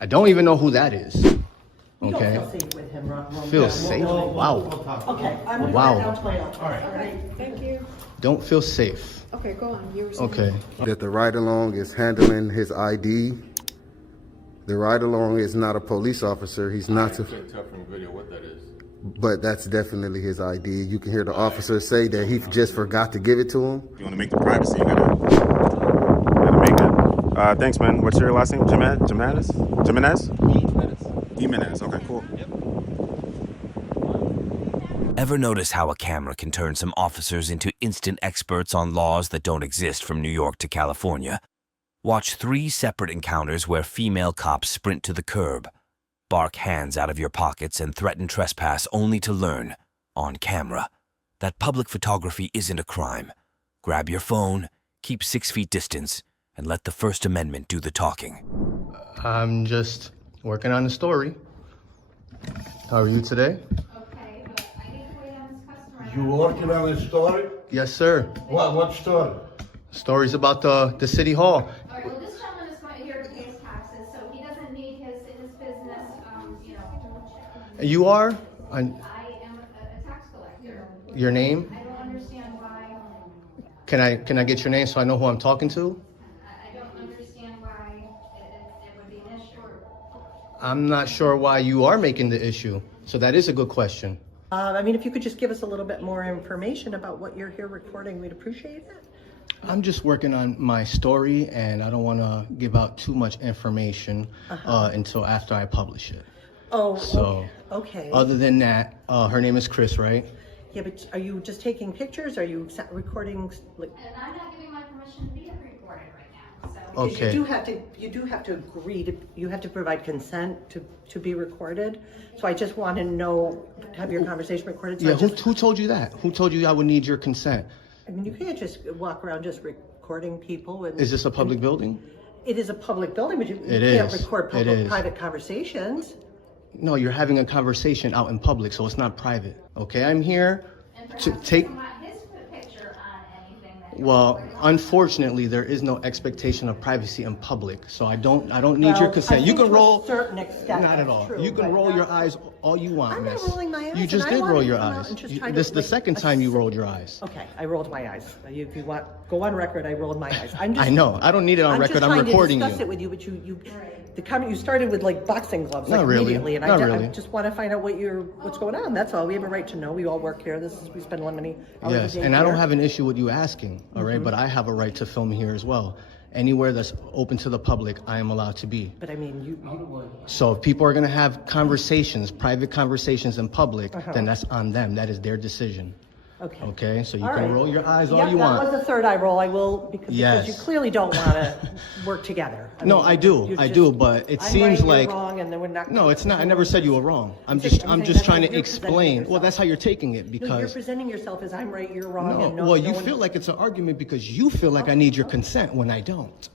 I don't even know who that is. You Okay. don't feel safe with him, Ron. Feel safe? Wow. Okay, I'm gonna Wow. go down to my office. All right. Thank you. Don't feel safe. Okay, go on. You were saying. Okay. That the ride-along is handling his ID. The ride-along is not a police officer. He's not to, I can't tell from the video what that is. but that's definitely his ID. You can hear the officer say that he just forgot to give it to him. You want to make the privacy, you gotta make it. Thanks, man. What's your last name? Jimenez? Jimenez. Okay, cool. Ever notice how a camera can turn some officers into instant experts on laws that don't exist from New York to California? Watch 3 separate encounters where female cops sprint to the curb, bark hands out of your pockets, and threaten trespass only to learn, on camera, that public photography isn't a crime. Grab your phone, keep 6 feet distance, and let the First Amendment do the talking. I'm just working on the story. How are you today? Okay, but I need to wait on this customer. You working on a story? Yes, sir. What story? Stories about the city hall. All right, well, this gentleman is not here to pay his taxes, so he doesn't need his business, You are? I am a tax collector. Your name? I don't understand why, Can I get your name so I know who I'm talking to? I don't understand why it would be an issue. I'm not sure why you are making the issue. So that is a good question. I mean, if you could just give us a little bit more information about what you're here recording, we'd appreciate it. I'm just working on my story, and I don't want to give out too much information until after I publish it. Oh, So, okay. Other than that, her name is Chris, right? Yeah, but are you just taking pictures? Are you recording? Like, And I'm not giving my permission to be recorded right now, so. because Okay. you do have to agree to, you have to provide consent to be recorded. So I just want to know, have your conversation recorded. So Yeah, I just- who told you that? Who told you I would need your consent? I mean, you can't just walk around just recording people. And, Is this a public building? It is a public building, but you It can't is. record It is. private conversations. No, you're having a conversation out in public, so it's not private. Okay, I'm here And to perhaps take. you want his picture on anything that you're Well, recording on. unfortunately, there is no expectation of privacy in public, so I don't need your Well, consent. I You think can to a roll. certain extent, Not at that's all. true, You can but roll not- your eyes all you want, I'm not miss. rolling my eyes, You just and I did wanted roll to your come out eyes. and just You- try to This is the make second a time you s- rolled your eyes. Okay, I rolled my eyes. If you want, go on record, I rolled my eyes. I'm just. I know. I don't need it on record. I'm recording I'm just you. trying to discuss it with you, but the comment, you started with like boxing gloves, Not like really. immediately, and Not I really. just want to find out what's going on. That's all. We have a right to know. We all work here. We spend many hours Yes, a day and I don't here. have an issue with you asking, all right? But I have a right to film here as well. Anywhere that's open to the public, I am allowed to be. But I mean, you So if people are going to have conversations, private conversations in public, then that's on them. That is their decision. okay. Okay? So you All can right. roll your eyes all Yeah, you want. that was the third eye roll. I will, because Yes. you clearly don't want to work together. No, mean, I do. you I just- do, but it I'm seems right, like you're wrong, and then we're not. no, it's not. I never said you were wrong. I'm saying just that's trying how to you're explain. presenting Well, that's how you're taking it No, you're because presenting yourself as I'm right, you're wrong, no. and no. Well, no you one- feel like it's an argument because you feel like I need your consent when I don't.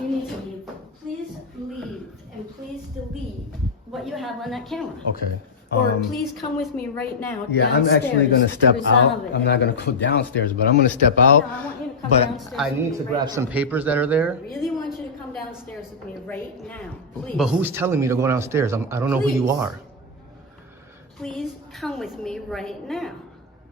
You need to leave. Please leave, and please delete what you have on that camera. Okay. Or please come with me right now Yeah, I'm actually going to step out. I'm not going to go downstairs, but I'm going to step out. No, I want you to come But downstairs I with need me to right grab now. some papers that are there. I really want you to come downstairs with me right now, please. But who's telling me to go downstairs? I don't know who you Please. are. Please come with me right now.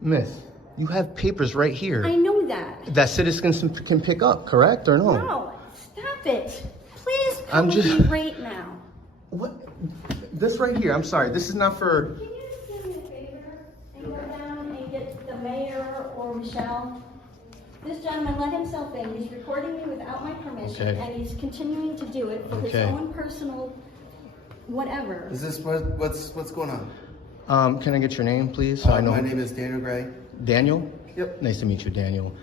Miss, you have papers right here I know that. that citizens can pick up, correct or no? No, stop it. Please I'm come with just- me right now. What? This right here, I'm sorry. This is not for... Can you just do me a favor and go down and get the mayor or Michelle? This gentleman let himself in. He's recording me without my permission, Okay. and he's continuing to do it for his Okay. own personal whatever. Is this what's going on? Can I get your name, please? So I know. My name is Daniel Gray. Daniel? Yep. Nice to meet you, Daniel.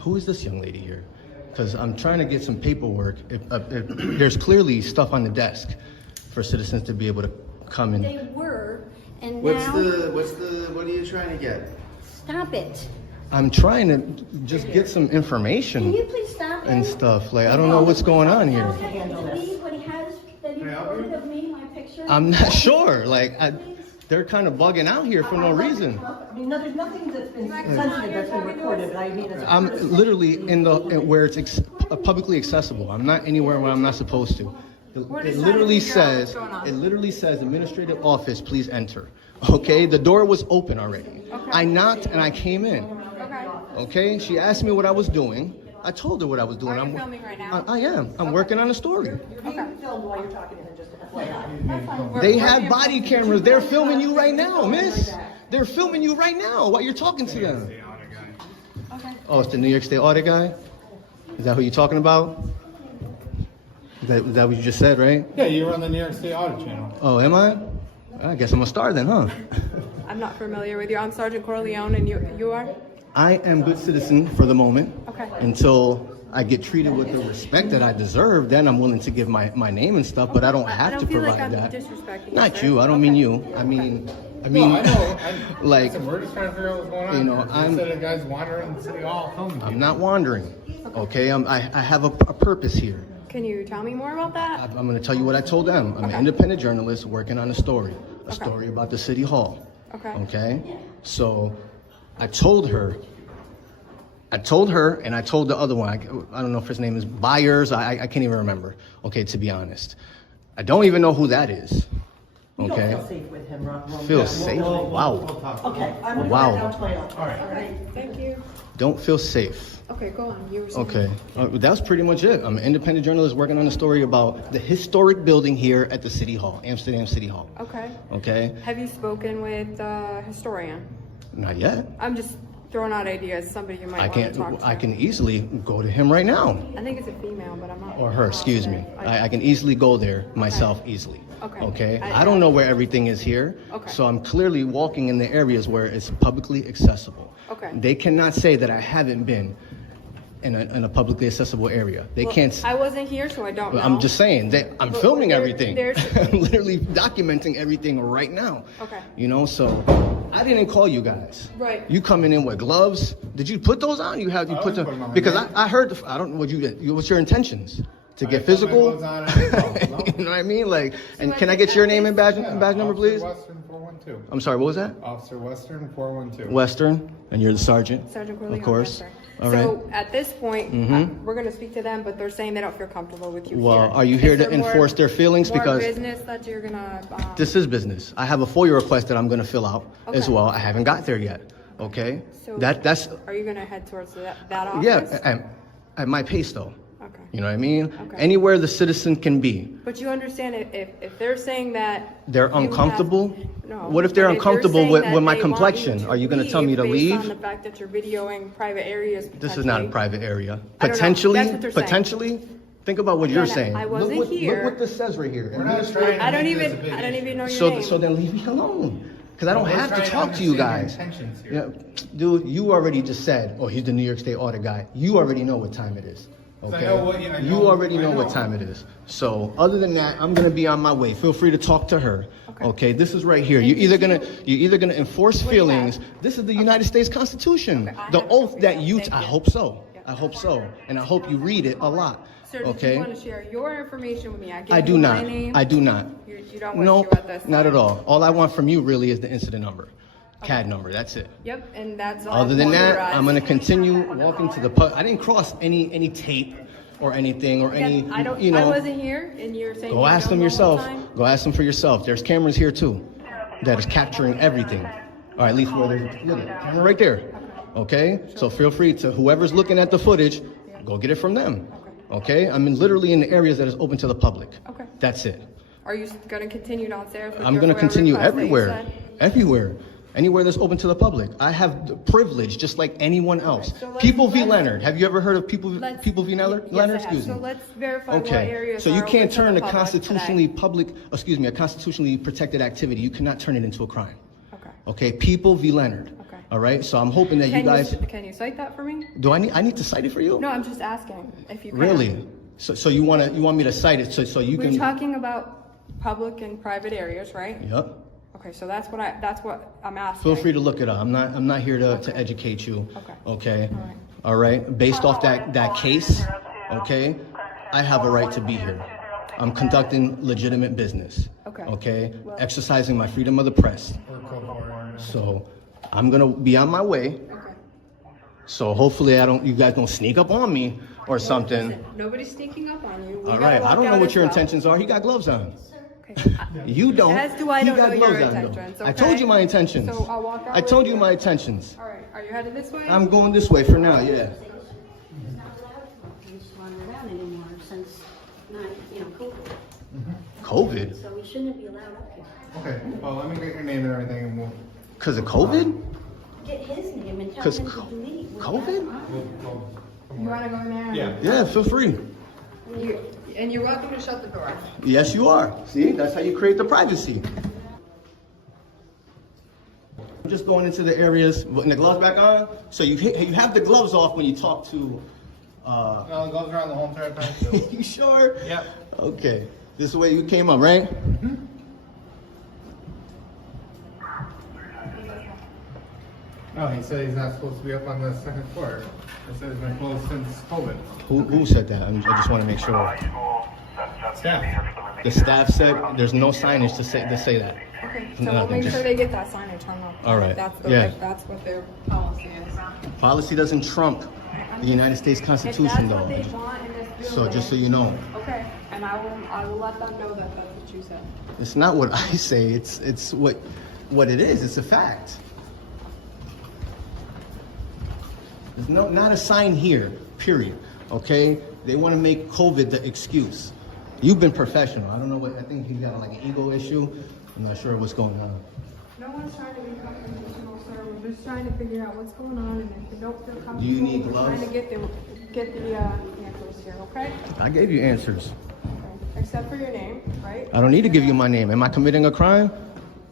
Who is this young lady here? Because I'm trying to get some paperwork. If there's clearly stuff on the desk for citizens to be able to come in. They were, and What now are you trying to get? stop it. I'm trying to just get some Can information you please stop him? and stuff. Like, I don't know what's going on here. Tell him to delete what he has that he recorded of me, my picture. I'm not sure. Like, they're kind of bugging out here for no reason. I mean, no, there's nothing that's been sensitive that's been recorded, but I mean, as a I'm literally in where it's publicly accessible. I'm not anywhere where I'm not supposed to. We're It just literally trying to figure out what's says, going on. it literally says administrative office, please enter. Okay, the door was open already. Okay. I knocked and I came in. Okay. Okay, she asked me what I was doing. I told her what I was doing. Are you filming right now? I am. I'm working on a story. You're being filmed while you're talking to him, just FYI. They have body cameras. They're filming you right now, miss. They're filming you right now while you're talking to them. Okay. Oh, it's the New York State audit guy? Is that who you're talking about? Is that what you just said, right? Yeah, you run the New York State Audit Channel. Oh, am I? I guess I'm a star then, huh? I'm not familiar with you. I'm Sergeant Corleone, and you are? I am good citizen for the moment. Okay. Until I get treated with the respect that I deserve, then I'm willing to give my name and stuff, but I don't have to feel provide like I'm that. disrespecting Not sir. you, I don't Okay. mean you. I mean, No, I know. like, Listen, we're just trying to figure out what's going on. You know, here. I'm- Instead of guys wandering the city hall filming I'm people. not wandering, okay? I have a purpose here. Can you tell me more about that? I'm going to tell you what I told them. I'm an independent journalist working on a story about the city hall. Okay. Okay? So I told her, and I told the other one, I don't know if his name is Byers, I can't even remember, okay, to be honest. I don't even know who that is, You don't okay? feel safe with him, Roman. Feel safe? Wow. Okay, I'm gonna Wow. go down to my office. All right. All right. Thank you. Don't feel safe. Okay, go on. You were saying. Okay, that's pretty much it. I'm an independent journalist working on a story about the historic building here at the City Hall, Amsterdam City Hall. Okay. Okay? Have you spoken with a historian? Not yet. I'm just throwing out ideas. Somebody you might want to talk to. I can easily go to him right now. I think it's a female, but I'm not. Or her, excuse me. I can easily go there myself easily. Okay. Okay? I- I don't know where everything is here. Okay. So I'm clearly walking in the areas where it's publicly accessible. Okay. They cannot say that I haven't been in a publicly accessible area. They Well, can't. I wasn't here, so I don't know. I'm just saying that I'm But filming there- everything. there's- I'm literally documenting everything right now. Okay. You know, so I didn't call you guys. Right. You coming in with gloves? Did you put those on? You didn't put them put 'em on. because I heard. I don't know what you. What's your intentions? To get I put my physical? gloves on and I called, no? You know what I mean? Like, and I can I think get your that name is- and badge Yeah, number, please? Officer Western 412. I'm sorry. What was that? Officer Western 412. Western, and you're the sergeant. Sergeant Corleone. Of course. yes, sir. All right. So at this point, Mhm. we're going to speak to them, but they're saying they don't feel comfortable with you Well, here. are you Is here to there more- enforce their feelings? more Because business that you're going to. this is business. I have a FOIA request that I'm going to fill out as Okay. well. I haven't got there yet. Okay. So That's Are you going to head towards that office? yeah. At my pace though. Okay. You know what I mean? Okay. Anywhere the citizen can be. But you understand if they're saying that They're you have- uncomfortable? No. What if they're But uncomfortable saying with that my they want complexion? Are you gonna tell me to based leave? on the fact that you're videoing private areas. This is not a potentially. private area. I don't know. Potentially, That's what they're saying. potentially. Think about what you're Again, saying. I wasn't look what, here. Look what this says right here. We're not trying to I don't make this a even. big I don't issue. even know your So, name. so then leave me alone. Because I don't We're have to trying to talk to you understand guys. your intentions here. Yeah, dude, you already just said, oh, he's the New York State audit guy. You already know what time it is. Okay? know what- I You know- already I know what know. time it is. So other than that, I'm gonna be on my way. Feel free to talk to her. Okay, this is right here. You're either gonna enforce What do you feelings. have? This is the United States Constitution. Okay, I The have oath it. that you. Thank I you. hope so. Yeah. I hope so, and I hope you read it a lot. Sir, did Okay. you want to share your information with me? I, gave I do you not. My name. I do not. You don't want Nope, to at this not time. at all. All I want from you really is the incident number, CAD number. That's it. Yep, and that's all. Other than that, computerized. I'm gonna continue walking to the pub. I didn't cross any tape or anything or any. Again, I don't. You know, I wasn't here, and you're saying. go you ask don't them know yourself. what time? Go ask them for yourself. There's cameras here too, that is capturing everything. Or at least where there's look at it, camera right there. Okay, so feel free to whoever's looking at the footage, go get it from them. Okay, I'm literally in the areas that is open to the public. Okay. That's it. Are you going to continue downstairs? With I'm your going to FOIA continue request that you everywhere, said? everywhere, anywhere that's open to the public. I have the privilege, just like anyone else. so let's- People v. let's- Leonard. Have you ever heard of People Let's- v. Leonard? Yes, I have. Excuse me. So let's verify what Okay, areas so are you open can't to turn the a public constitutionally today. a constitutionally protected activity. You cannot turn it into a crime. Okay. Okay, People v. Leonard. Okay. All right, so I'm hoping that you guys. Can you cite that for me? Do I need to cite it for you? No, I'm just asking if you can. Really? So you want me to cite it so you We're can. talking about public and private areas, right? Yep. Okay, so that's what I'm asking. Feel free to look it up. I'm not here to educate you. Okay. Okay. All right. All right. Based off that case, okay, I have a right to be here. I'm conducting legitimate business. Okay. Okay. Well- Exercising my freedom of the press. So I'm gonna be on my way. Okay. So hopefully you guys don't sneak up on me or something. Nobody's sneaking up on you. All right, I don't know what your intentions are. He got gloves on. Okay. You don't. As do I He don't got know your gloves on, though. intentions, I told okay? you my intentions. So I'll walk out I told with you my intentions. All right, are you headed this way? I'm going this way for now, yeah. It's not allowed for police to run around anymore since, COVID. COVID? So we shouldn't be allowed up here. Okay, well, let me get your name and everything and we'll. Because of COVID? Get his name and tell 'Cause him to leave. COVID? You want to go in there? Yeah. Yeah, feel free. And you're welcome to shut the door. Yes, you are. See, that's how you create the privacy. I'm just going into the areas, putting the gloves back on. So you have the gloves off when you talk to. No, the gloves are on the whole entire time. So. You sure? Yep. Okay. This is the way you came up, right? Oh, he said he's not supposed to be up on the second floor. He said it's been closed since COVID. Who said that? I just want to make sure. Staff. The staff said there's no signage to say that. Okay, so we'll Nothing. make sure they get that signage hung up. All right. That's that's what their policy is. Policy doesn't trump the United States Constitution, If though. that's what they want in this So building. just so you know, Okay, and I will let them know that that's what you said. it's not what I say. It's what it is. It's a fact. There's not a sign here. Period. Okay. They want to make COVID the excuse. You've been professional. I don't know what. I think he's got like an ego issue. I'm not sure what's going on. No one's trying to be confrontational, sir. We're just trying to figure out what's going on, and if you don't feel comfortable, Do you need we're gloves? trying to get the answers here, okay? I gave you answers. Okay. Except for your name, right? I don't need to give you my name. Am I committing a crime?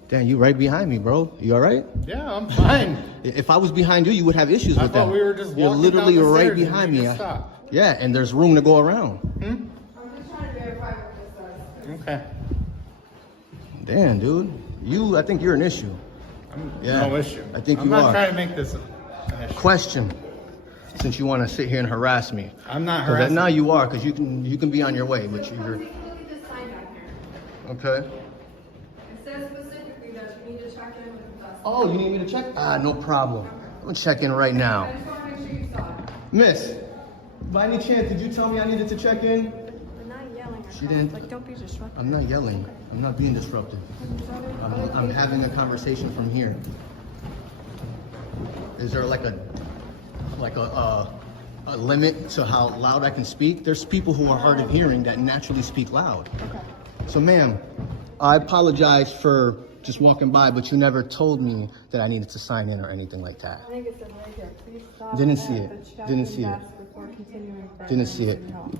Damn, you right behind me, bro. You all right? Yeah, I'm fine. If I was behind you, you would have issues I with that. thought we were just You're walking literally down the right stairs and behind you me. just stopped. Yeah, and there's room to go around. I'm just trying to verify what this says. Okay. Damn, dude. I think you're an issue. Yeah, No issue. I think I'm you not are. trying to make this an issue. Question. Since you want to sit here and harass me. I'm not 'Cause harassing. now you are, because you can be on your way, but you're. Take a look at this sign back here. Okay. It says specifically that you need to check in with us. Oh, you need me to check? No problem. I'm gonna check in right now. I just want to make sure you saw it. Miss, by any chance, did you tell me I needed to check in? We're not yelling. She didn't. Like, don't be disruptive. I'm not yelling. I'm not being disruptive. I'm having a conversation from here. Is there like a limit to how loud I can speak? There's people who are hard of hearing that naturally speak loud. Okay. So ma'am, I apologize for just walking by, but you never told me that I needed to sign in or anything like that. I think it says right here. Please stop. Didn't see at it. the check-in Didn't see it. desk before continuing further. Didn't see it. City Hall.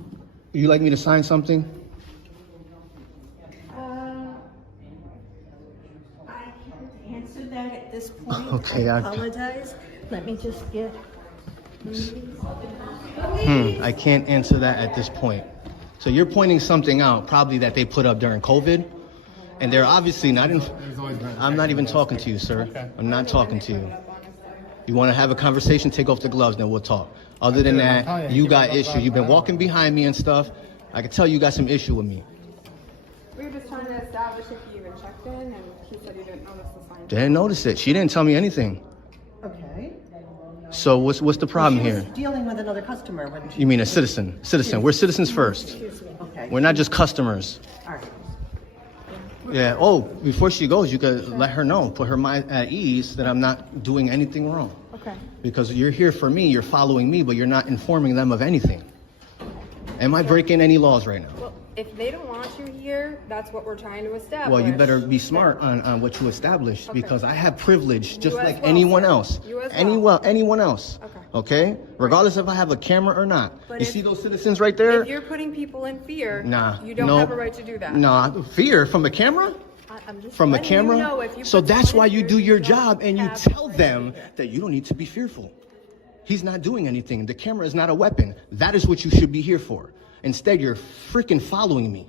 Would you like me to sign something? I can't answer that at this point. Okay, I I- apologize. Let me just get. I can't answer that at this point. So you're pointing something out, probably that they put up during COVID, and they're obviously not in. I'm not even talking to you, sir. I'm not talking to you. You want to have a conversation? Take off the gloves, then we'll talk. Other than that, you got issues. You've been walking behind me and stuff. I can tell you got some issue with me. We were just trying to establish if he even checked in, and he said he didn't notice the sign. Didn't notice it. She didn't tell me anything. Okay. So what's the problem She was here? dealing with another customer when she. You mean a citizen? Citizen. We're citizens first. Excuse me. Okay. We're not just customers. All right. Yeah. Oh, before she goes, you could let her know, put her mind at ease that I'm not doing anything wrong. Okay. Because you're here for me, you're following me, but you're not informing them of anything. Am I breaking any laws right now? Well, if they don't want you here, that's what we're trying to establish. Well, you better be smart on what you establish, Okay. because I have privilege just You as like well, anyone sir. else. You as well. Anyone else. Okay. Okay? Regardless if I have a camera or not. But You if- see those citizens right there? If you're putting people in fear, Nah. you don't no, have a right to do that. Nah, fear from a camera? I'm just From a letting camera? You know if you So put that's someone why in you fear, do your don't job and you have tell the right them to do that. that you don't need to be fearful. He's not doing anything. The camera is not a weapon. That is what you should be here for. Instead, you're freaking following me.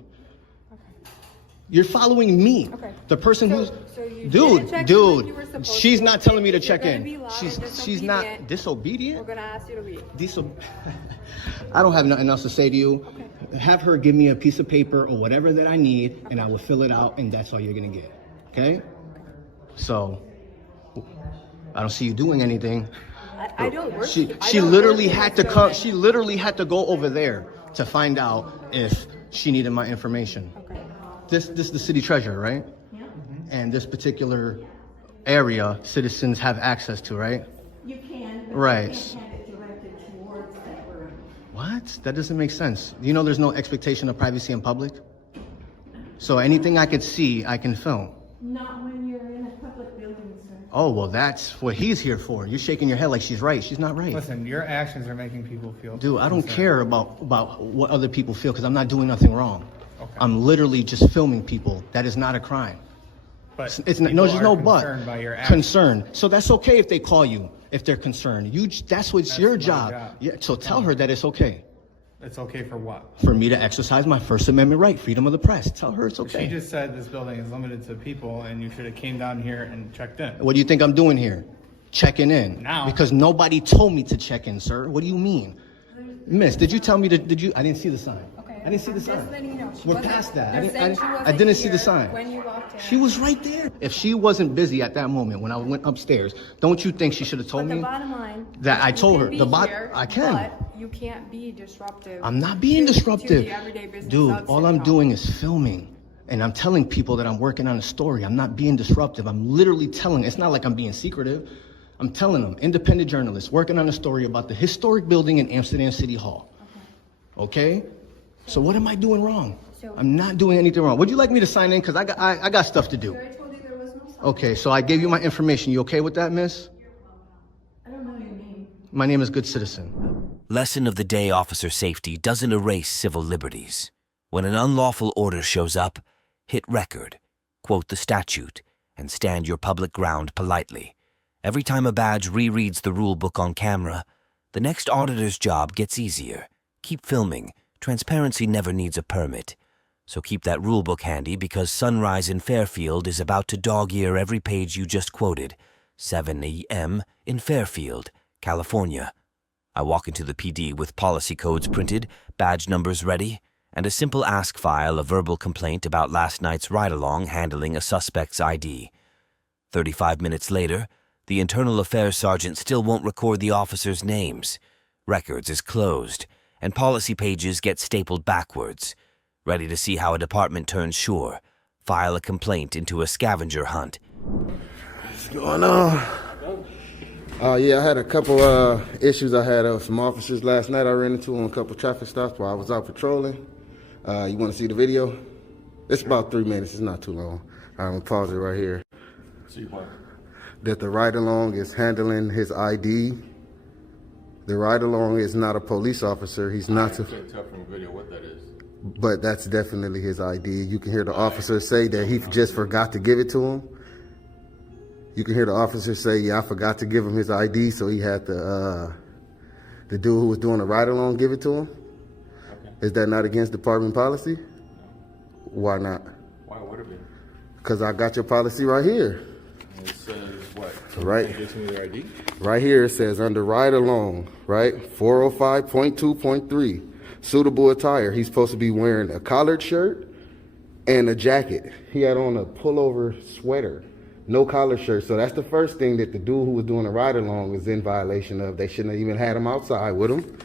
You're following me. Okay. The person So- who's so you didn't check in like you were supposed she's to. not telling me to If you're check gonna in. be loud She's and not disobedient, disobedient. We're gonna ask you to leave. I don't have nothing else to say to you. Have her give me a piece of paper or whatever that I need, and I will fill it out, and that's all you're gonna get. Okay? So I don't see you doing anything. I don't work. She literally had to come. She literally had to go over there to find out if she needed my information. Okay. This is the city treasurer, right? Yeah. And this particular area, citizens have access to, right? You can, but Right. you can't have it directed towards that room. What? That doesn't make sense. You know, there's no expectation of privacy in public. So anything I could see, I can film. Not when you're in a public building, sir. Oh, well, that's what he's here for. You're shaking your head like she's right. She's not right. Listen, your actions are making people feel. Dude, I don't concerned. care about what other people feel because I'm not doing nothing wrong. Okay. I'm literally just filming people. That is not a crime. But It's no, people there's are no concerned but. by your actions. Concerned. So that's okay if they call you if they're concerned. That's what's your my job. job. Yeah. So tell her that it's okay It's okay for what? for me to exercise my First Amendment right, freedom of the press. Tell her it's She okay. just said this building is limited to people, and you should have came down here and checked in. What do you think I'm doing here? Checking in. Now. Because nobody told me to check in, sir. What do you mean? Miss, did you tell me did you? I didn't see the sign. Okay. I didn't see the Just sign. letting you know. She We're wasn't- past that. they said she I wasn't didn't see the here sign. when you walked in. She was right there. If she wasn't busy at that moment when I went upstairs, don't you think she should have told But the me? bottom line. That I you told can her. be The here, I can. But you can't be disruptive. I'm not being to disruptive. the everyday business Dude, of all City I'm Hall. doing is filming. And I'm telling people that I'm working on a story. I'm not being disruptive. I'm literally telling. It's not like I'm being secretive. I'm telling them, independent journalists, working on a story about the historic building in Amsterdam City Hall. Okay? So what am I doing wrong? I'm not doing anything wrong. Would you like me to sign in? Because I got stuff to do. I told you there was no sign. Okay, so I gave you my information. You okay with that, miss? I don't know your name. My name is Good Citizen. Lesson of the day: officer safety doesn't erase civil liberties. When an unlawful order shows up, hit record, quote the statute, and stand your public ground politely. Every time a badge rereads the rule book on camera, the next auditor's job gets easier. Keep filming. Transparency never needs a permit. So keep that rule book handy because Sunrise in Fairfield is about to dog-ear every page you just quoted. 7 a.m. in Fairfield, California. I walk into the PD with policy codes printed, badge numbers ready, and a simple ask file, a verbal complaint about last night's ride-along handling a suspect's ID. 35 minutes later, the internal affairs sergeant still won't record the officers' names. Records is closed, and policy pages get stapled backwards. Ready to see how a department turns sure. File a complaint into a scavenger hunt. What's going on? Yeah, I had a couple issues. I had some officers last night I ran into on a couple traffic stops while I was out patrolling. You want to see the video? It's about 3 minutes. It's not too long. I'm going to pause it right here. See what? That the ride-along is handling his ID. The ride-along is not a police officer. He's not. I can't tell from the video what that is. But that's definitely his ID. You can hear the officer say that he just forgot to give it to him. You can hear the officer say, yeah, I forgot to give him his ID, so he had the dude who was doing the ride-along give it to him. Okay. Is that not against department policy? Why not? Why would it be? Because I got your policy right here. And it says what? Right. Can you give me their ID? Right here it says under ride-along, right? 405.2.3, suitable attire. He's supposed to be wearing a collared shirt and a jacket. He had on a pullover sweater. No collar shirt. So that's the first thing that the dude who was doing the ride along is in violation of. They shouldn't have even had him outside with him.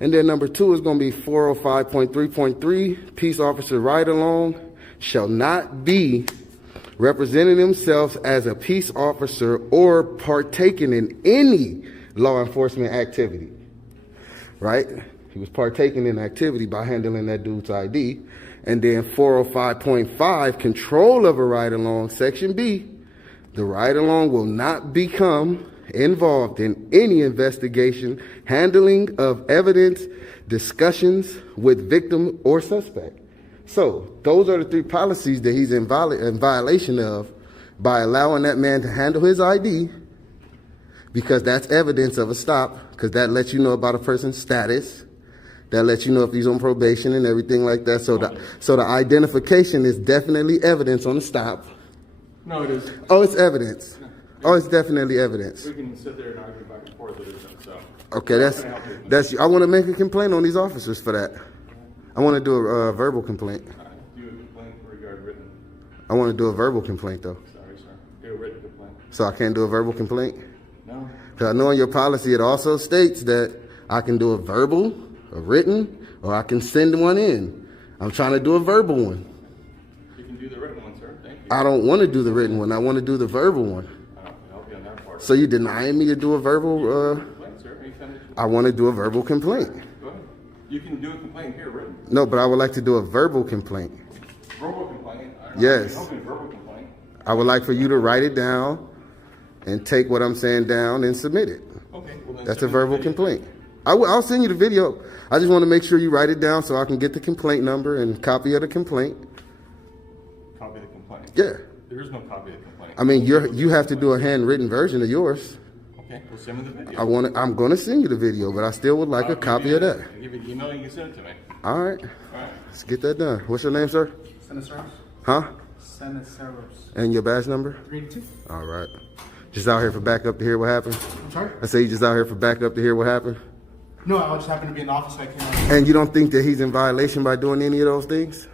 And then number 2 is going to be 405.3.3. Peace officer ride along shall not be representing themselves as a peace officer or partaking in any law enforcement activity. Right? He was partaking in activity by handling that dude's ID. And then 405.5, control of a ride along, section B. The ride-along will not become involved in any investigation, handling of evidence, discussions with victim or suspect. So those are the 3 policies that he's in violation of by allowing that man to handle his ID, because that's evidence of a stop, because that lets you know about a person's status. That lets you know if he's on probation and everything like that. So the identification is definitely evidence on the stop. No, it is. Oh, it's evidence. Oh, it's definitely evidence. We can sit there and argue back and forth with it, so. Okay, that's. I want to make a complaint on these officers for that. I want to do a verbal complaint. Do a complaint regarding written. I want to do a verbal complaint though. Sorry, sir. Do a written complaint. So I can't do a verbal complaint. No. Because I know in your policy it also states that I can do a verbal, a written, or I can send one in. I'm trying to do a verbal one. You can do the written one, sir. Thank you. I don't want to do the written one. I want to do the verbal one. I can help you on that part. So you denying me to do a verbal? Complaint, sir. Anytime that you- I want to do a verbal complaint. Go ahead. You can do a complaint here, written. No, but I would like to do a verbal complaint. Verbal complaint. I don't Yes. know if you can verbal complaint. I would like for you to write it down and take what I'm saying down and submit it. Okay. Well, then That's a send me the verbal video. complaint. I'll send you the video. I just want to make sure you write it down so I can get the complaint number and copy of the complaint. Copy of the complaint. Yeah. There is no copy of the complaint. I mean, you have to do a handwritten version of yours. Okay. Well, send me the video. I'm going to send you the video, but I still would like a copy of that. I'll give you the email. You can send it to me. All right. All right. Let's get that done. What's your name, sir? Huh? And your badge number? 382. All right. Just out here for backup to hear what happened? I'm sorry? I say you just out here for backup to hear what happened? No, I just happened to be in the office. I came out. And you don't think that he's in violation by doing any of those things?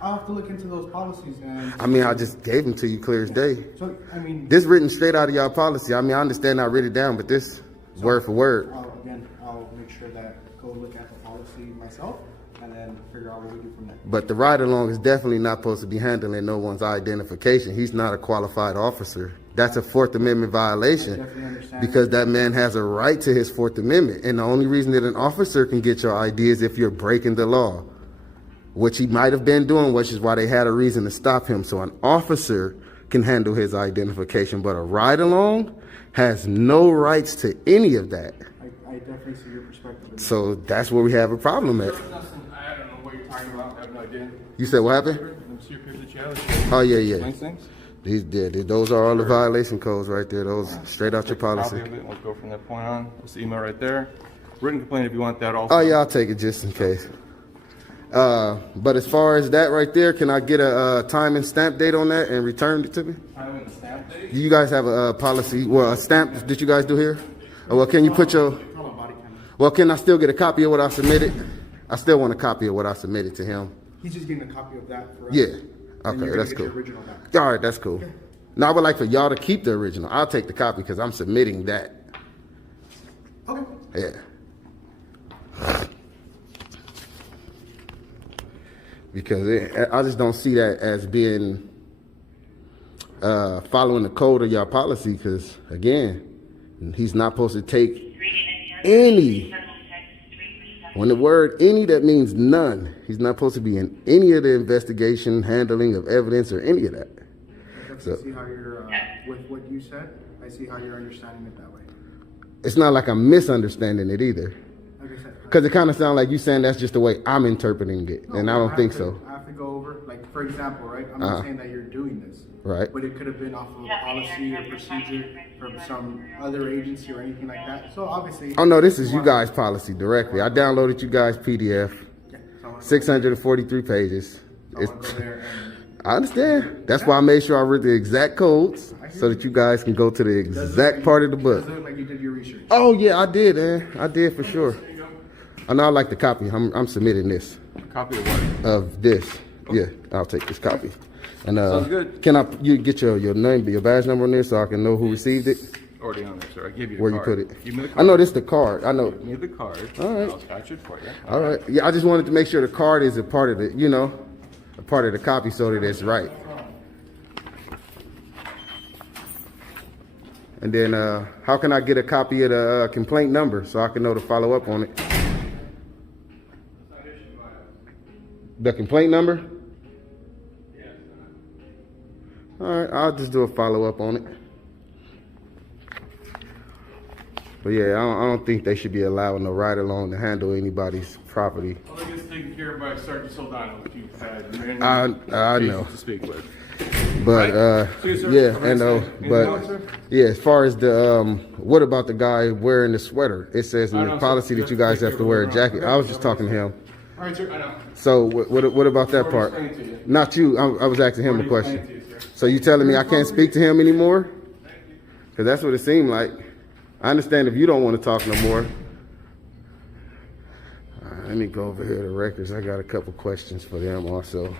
I'll have to look into those policies and. I mean, I just gave them to you clear as day. So, I mean. This written straight out of y'all policy. I mean, I understand I read it down, but this word for word. I'll make sure that go look at the policy myself and then figure out what we do from there. But the ride along is definitely not supposed to be handling no one's identification. He's not a qualified officer. That's a Fourth Amendment violation definitely understand because that man has a right to his Fourth Amendment. And the only reason that an officer can get your ID is if you're breaking the law, which he might have been doing, which is why they had a reason to stop him. So an officer can handle his identification, but a ride along has no rights to any of that. I definitely see your perspective. So that's where we have a problem at. I don't know what you're talking about. I have no idea. You said what happened? Let me see your picture that you have. Oh, yeah. Nice things. Those are all the violation codes right there. Those straight out your policy. Copy of it. Let's go from that point on. That's the email right there. Written complaint if you want that also. Oh, yeah, I'll take it just in case. But as far as that right there, can I get a time and stamp date on that and return it to me? Time and stamp date? Do you guys have a policy, well, a stamp that you guys do here? Oh, well, can you put your, well, can I still get a copy of what I submitted? I still want a copy of what I submitted to him. He's just getting a copy of that for us. Yeah. And Okay, you're gonna that's get cool. your original back. All right, that's cool. Now, I would like for y'all to keep the original. I'll take the copy because I'm submitting that. Okay. Yeah. Because I just don't see that as being following the code of your policy. Because again, he's not supposed to take any. When the word "any" that means none. He's not supposed to be in any of the investigation, handling of evidence, or any of that. I see how you're with what you said. I see how you're understanding it that way. It's not like I'm misunderstanding it either. Like I said, Because it kind of sounds like you saying that's just the way I'm interpreting it, and I don't think so. I have to go over, like, for example, right? I'm not saying that you're doing this. Right. But it could have been off of a policy or procedure from some other agency or anything like that. So obviously. Oh no, this is you guys' policy directly. I downloaded you guys' PDF, 643 pages. I understand. That's why I made sure I read the exact codes so that you guys can go to the exact part of the book. Does it look like you did your research? Oh yeah, I did, man. I did for sure. I know I like the copy. I'm submitting this. Copy of what? Of this. Yeah, I'll take this copy. And Sounds good. Can you get your name, your badge number on there so I can know who received it? Already on there, sir. I gave you the Where card. you put it? Give me the card. I know this is the card. I know. Give me the card. All right. I'll attach it for you. All right. Yeah, I just wanted to make sure the card is a part of the, a part of the copy so that it's right. And then how can I get a copy of the complaint number so I can know to follow up on it? The complaint number? All right, I'll just do a follow-up on it. But yeah, I don't think they should be allowing no ride-along to handle anybody's property. Well, I guess taken care of by Sergeant Soldano, which you've had many I know. occasions to speak with. But yeah, Anything else, as far as the what about the guy wearing the sweater? It says in the policy that you guys have to wear a jacket. I was just talking to him. All right, sir. I know. So what about that part? Not you. I was asking him a question. So you telling me I can't speak to him anymore? Because that's what it seemed like. I understand if you don't want to talk no more. All right, let me go over here to records. I got a couple questions for them also.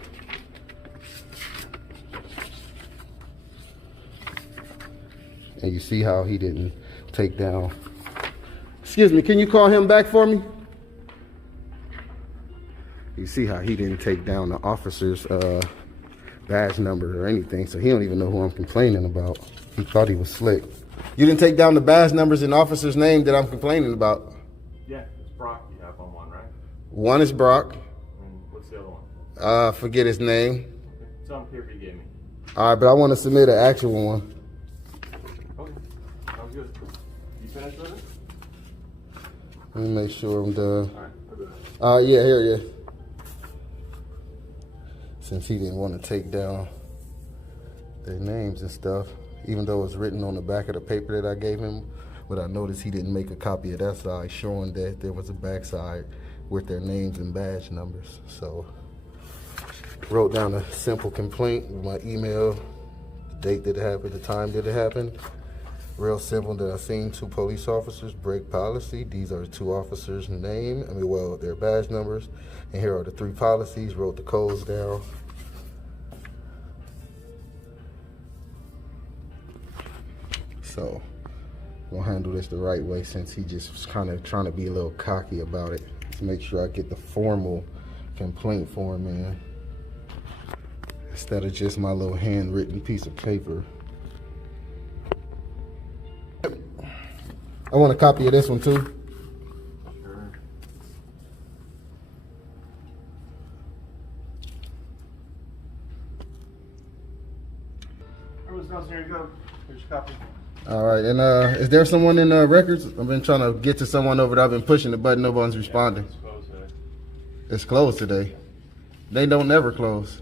And you see how he didn't. take down. Excuse me, can you call him back for me? You see how he didn't take down the officer's badge number or anything, so he don't even know who I'm complaining about. He thought he was slick. You didn't take down the badge numbers and officer's name that I'm complaining about? Yeah, it's Brock you have on one, right? One is Brock. And what's the other one? Forget his name. Some paper you gave me. All right, but I want to submit an actual one. Okay, sounds good. You finished with it? Let me make sure I'm done. All right, Yeah, here, yeah. Since he didn't want to take down their names and stuff, even though it's written on the back of the paper that I gave him, but I noticed he didn't make a copy of that side showing that there was a backside with their names and badge numbers. So wrote down a simple complaint with my email, the date that it happened, the time that it happened. Real simple, that I seen 2 police officers break policy. These are the 2 officers' name, their badge numbers. And here are the 3 policies, wrote the codes down. So, I'm gonna handle this the right way since he just was kind of trying to be a little cocky about it. To make sure I get the formal complaint form in, instead of just my little handwritten piece of paper. I want a copy of this one too. Sure. Everyone's else, here you go. Here's your copy. All right, and is there someone in records? I've been trying to get to someone over there. I've been pushing the button. No one's responding. It's closed today. It's closed today. They don't never close.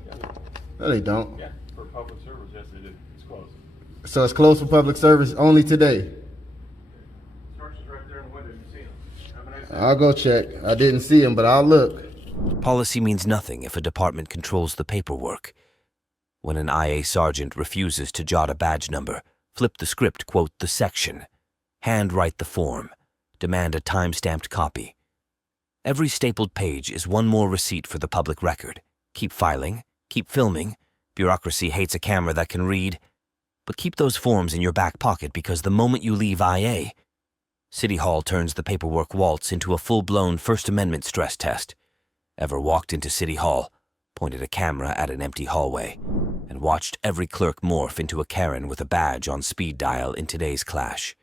No, they don't. Yeah, for public service, yes, they did. It's closed. So it's closed for public service only today. Instructions right there in the window. You see them. Have a nice day. I'll go check. I didn't see him, but I'll look. Policy means nothing if a department controls the paperwork. When an IA sergeant refuses to jot a badge number, flip the script, quote the section, handwrite the form, demand a time-stamped copy. Every stapled page is one more receipt for the public record. Keep filing, keep filming. Bureaucracy hates a camera that can read. But keep those forms in your back pocket, because the moment you leave IA, City Hall turns the paperwork waltz into a full-blown First Amendment stress test. Ever walked into City Hall, pointed a camera at an empty hallway, and watched every clerk morph into a Karen with a badge on speed dial in today's clash?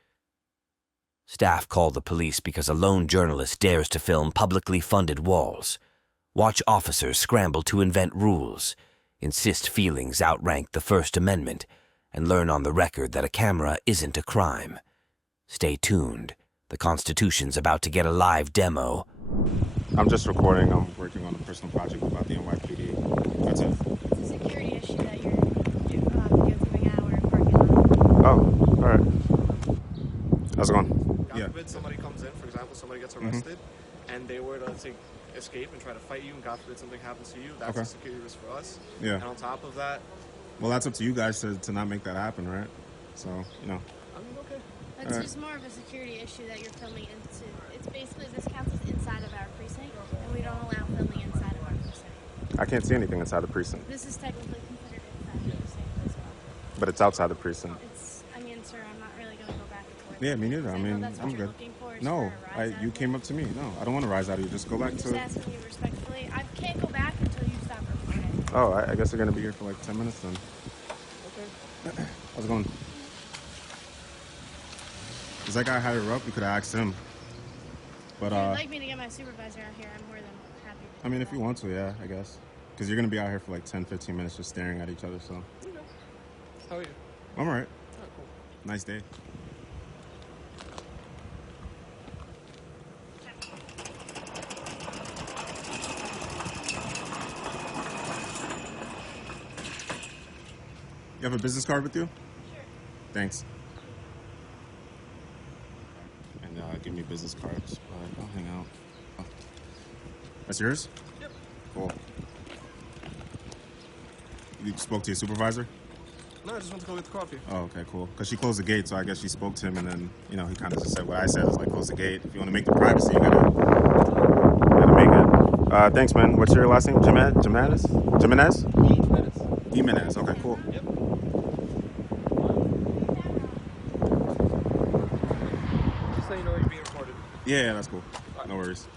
Staff call the police because a lone journalist dares to film publicly funded walls. Watch officers scramble to invent rules, insist feelings outrank the First Amendment, and learn on the record that a camera isn't a crime. Stay tuned. The Constitution's about to get a live demo. I'm just recording. I'm working on a personal project about the NYPD. That's it. It's a security issue that you're videotaping out or parking lot. Oh, all right. How's it going? God forbid somebody comes in, for example, somebody gets arrested, and they were to escape and try to fight you, and God forbid something happens to you. That's a security risk for us. Yeah. And on top of that, Well, that's up to you guys to not make that happen, right? So, you know. I mean, okay. It's just more of a security issue that you're filming into. It's basically, this counts as inside of our precinct, and we don't allow filming inside of our precinct. I can't see anything inside the precinct. This is technically considered inside the precinct as well. But it's outside the precinct. I mean, sir, I'm not really going to go back and forth. Yeah, me neither. I mean, that's what I'm you're good. looking for, is No, for a rise you out. came up to me. No, I don't want to rise out of you. Just go back I'm to. just asking you respectfully. I can't go back until you stop recording. Oh, I guess you're gonna be here for like 10 minutes then. Okay. How's it going? Is that guy higher up? You could have asked him. But If you'd like me to get my supervisor out here, I'm more than happy to. I mean, if you want to, yeah, I guess. Because you're gonna be out here for like 10, 15 minutes just staring at each other. So. How are you? I'm alright. Oh, cool. Nice day. You have a business card with you? Sure. Thanks. And give me business cards, but I'll hang out. Oh. That's yours? Yep. Cool. You spoke to your supervisor? No, I just went to go get the coffee. Oh, okay, cool. Because she closed the gate, so I guess she spoke to him, and then, you know, he kind of just said what I said, is like, close the gate. If you want to make the privacy, you gotta make it. Thanks, man. What's your last name? Jimenez? Jimenez? Jimenez. Okay, cool. Yep. let you know you're being recorded. Yeah, that's cool. No worries.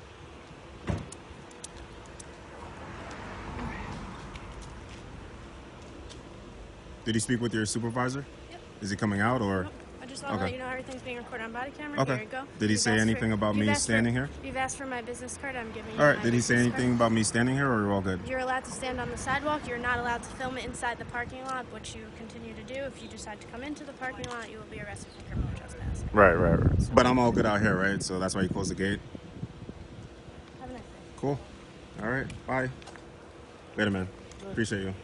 Did he speak with your supervisor? Yep. Is he coming out or? Nope. I just want to let you know everything's being recorded on body camera. Okay. Here you go. Did he say anything about me standing here? You've asked for my business card. I'm giving you. All right. my Did he say business anything card. about me standing here, or you're all good? You're allowed to stand on the sidewalk. You're not allowed to film it inside the parking lot, which you continue to do. If you decide to come into the parking lot, you will be arrested for criminal trespass. Right. But I'm all good out here, right? So that's why you closed the gate. Have a nice day. Cool. All right. Bye. Later, man. Appreciate you.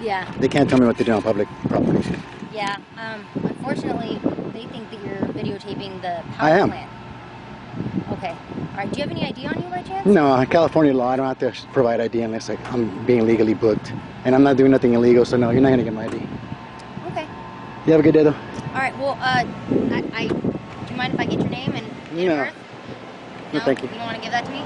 Yeah. They can't tell me what to do on public properties. Yeah. Unfortunately, they think that you're videotaping the power I am. plant. Okay. All right. Do you have any ID on you by chance? No, California law, I don't have to provide ID unless I'm being legally booked. And I'm not doing nothing illegal, so no, you're not going to get my ID. Okay. You have a good day, though. All right. Well, do you mind if I get your name and date of birth? No, thank you. You don't want to give that to me?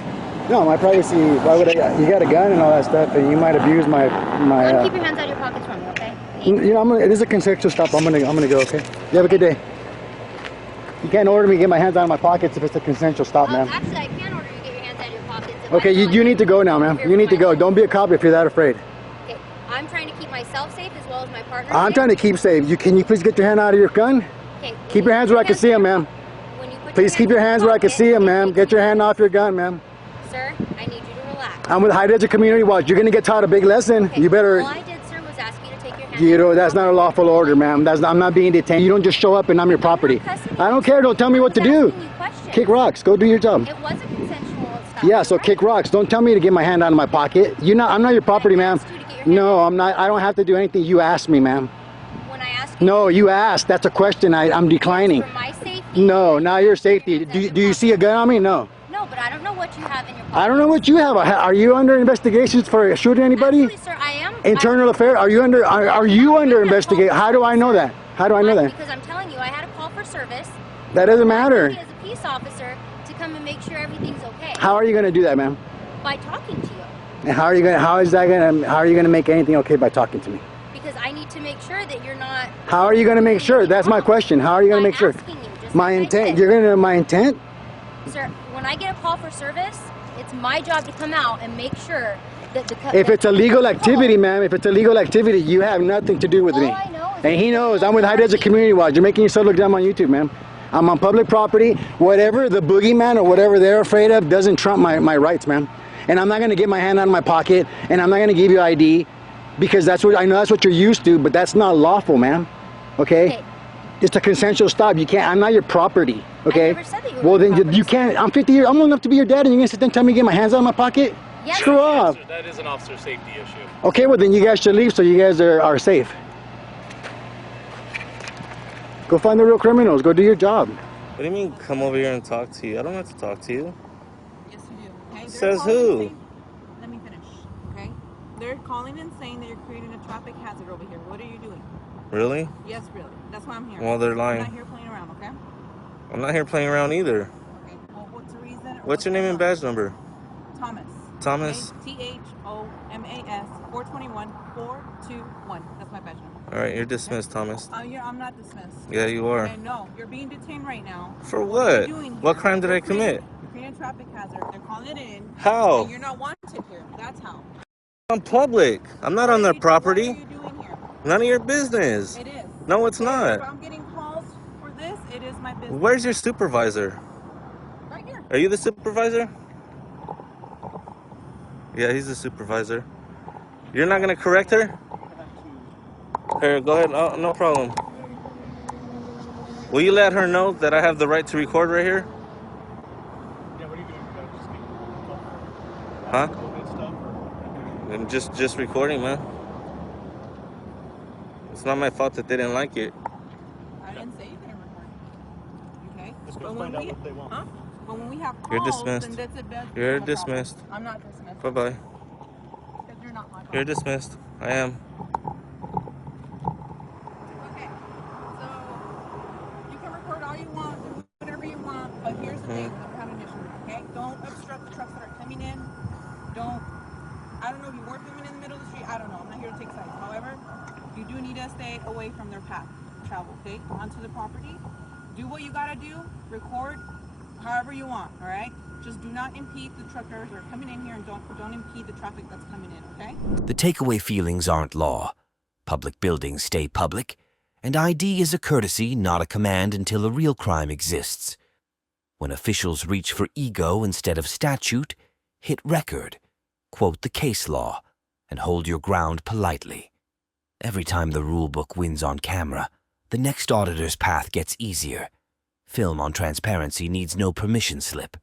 No, my privacy, why would I? You got a gun and all that stuff, and you might abuse my... Go ahead and keep your hands out of your pockets from me, okay? You know, it is a consensual stop. I'm gonna go, okay? You have a good day. You can't order me to get my hands out of my pockets if it's a consensual stop, ma'am. Actually, I can order you to get your hands out of your pockets. Okay, you need to go now, ma'am. You need to go. Don't be a cop if you're that afraid. Okay, I'm trying to keep myself safe as well as my partner. I'm trying to keep safe. Can you please get your hand out of your gun? Okay. Keep your hands where I can see them, ma'am. Please keep your hands where I can see them, ma'am. Get your hand off your gun, ma'am. Sir, I need you to relax. I'm with High Desert Community Watch. You're gonna get taught a big lesson. Okay. You better. All I did, sir, was ask you to take your hands. You know, that's not a lawful order, ma'am. I'm not being detained. You don't just show up and I'm your property. I don't care. Don't tell me what to do. Kick rocks. Go do your job. It was a consensual stop. Yeah, so kick rocks. Don't tell me to get my hand out of my pocket. I'm not your property, ma'am. No, I'm not. I don't have to do anything. You asked me, ma'am. When I asked you. No, you asked. That's a question. I'm declining. For my safety. No, not your safety. Do you see a gun on me? No. No, but I don't know what you have in your pocket. I don't know what you have. Are you under investigations for shooting anybody? Actually, sir, I am. Internal affairs. Are you under investigation? How do I know that? How do I know that? Because I'm telling you, I had a call for service. That doesn't matter. As a peace officer to come and make sure everything's okay. How are you going to do that, ma'am? By talking to you. And how are you going to make anything okay by talking to me? Because I need to make sure that you're not. How are you going to make sure? That's my question. How are you going to make sure? My intent. You're going to know my intent? Sir, when I get a call for service, it's my job to come out and make sure that the. If it's a legal activity, ma'am, if it's a legal activity, you have nothing to do with me. I know is And he knows. I'm with High Desert Community Watch. You're making yourself look dumb on YouTube, ma'am. I'm on public property. Whatever the boogeyman or whatever they're afraid of doesn't trump my rights, ma'am. And I'm not going to get my hand out of my pocket, and I'm not going to give you ID, because that's what you're used to, but that's not lawful, ma'am. Okay? It's a consensual stop. You can't. I'm not your property. Okay? I never said that you were well, then property. you can't. I'm 50 years. I'm old enough to be your dad, and you're going to sit there and tell me to get my hands out of my pocket? Yes. Screw off. That is an officer safety issue. Okay, well then you guys should leave so you guys are safe. Go find the real criminals. Go do your job. What do you mean come over here and talk to you? I don't have to talk to you. Yes, you do. Okay? Says who? Let me finish. Okay? They're calling and saying that you're creating a traffic hazard over here. What are you doing? Really? Yes, really. That's why I'm here. Well, they're lying. I'm not here playing around, okay? I'm not here playing around either. Okay. Well, what's the reason? What's your name and badge number? Thomas. Thomas? THOMAS 421-421. That's my badge number. All right, you're dismissed, Thomas. I'm not dismissed. Yeah, you are. Okay, no, you're being detained right now. For are what? you doing What here? crime did I commit? You're creating a traffic hazard. They're calling it in. How? And you're not wanted here. That's how. I'm public. I'm not on their property. What are you doing here? None of your business. It is. No, it's If not. I'm getting calls for this, it is my business. Where's your supervisor? Right here. Are you the supervisor? Yeah, he's the supervisor. You're not gonna correct her? Here, go ahead. Oh, no problem. Will you let her know that I have the right to record right here? Yeah, what are you doing? Huh? I'm just recording, man. It's not my fault that they didn't like it. I didn't say you couldn't record. Okay? Let's go But find when out what they want. Huh? But when we have calls, You're dismissed. then that's a bad You're no problem. dismissed. I'm not dismissed. Bye-bye. Because you're not my boss. You're dismissed. I am. Okay. So, you can record all you want, do whatever you want, but here's the thing. I'm having an issue, okay? Don't obstruct the trucks that are coming in. I don't know if you weren't filming in the middle of the street. I don't know. I'm not here to take sides. However, you do need to stay away from their path of travel, okay? Onto the property. Do what you gotta do, record however you want, all right? Just do not impede the truckers that are coming in here, and don't impede the traffic that's coming in, okay? The takeaway feelings aren't law. Public buildings stay public, and ID is a courtesy, not a command until a real crime exists. When officials reach for ego instead of statute, hit record, quote the case law, and hold your ground politely. Every time the rulebook wins on camera, the next auditor's path gets easier. Film on transparency needs no permission slip.